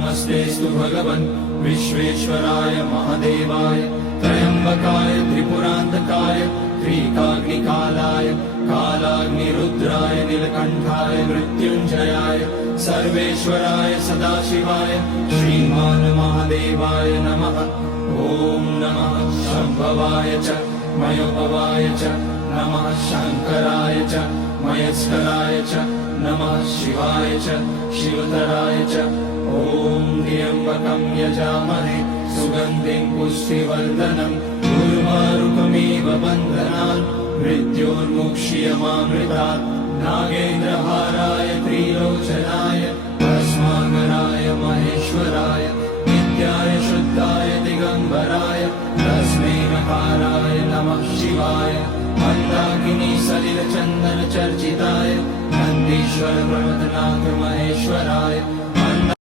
नमस्तेस्तु भगवन् विश्वेश्वराय महादेवाय त्र्यम्बकाय त्रिपुरान्तकाय त्रिकाग्निकालाय कालाग्निरुद्राय नीलकण्ठाय मृत्युञ्जयाय सर्वेश्वराय सदाशिवाय श्रीमान् महादेवाय नमः। ॐ नमः शम्भवाय च मयोभवाय च नमः शङ्कराय च मयस्कराय च नमः शिवाय च शिवतराय च। ॐ त्र्यम्बकं यजामहे सुगन्धिं पुष्टिवर्धनम् उर्वारुकमिव बन्धनान् मृत्योर्मुक्ष्यमामृतात्। नागेन्द्रहाराय त्रिलोचनाय भस्माकराय महेश्वराय नित्याय शुद्धाय दिगम्बराय तस्मै नकाराय नमः शिवाय। मन्दाकिनी सलिलचन्दन चर्चिताय नन्दीश्वर प्रमथनाथ महेश्वराय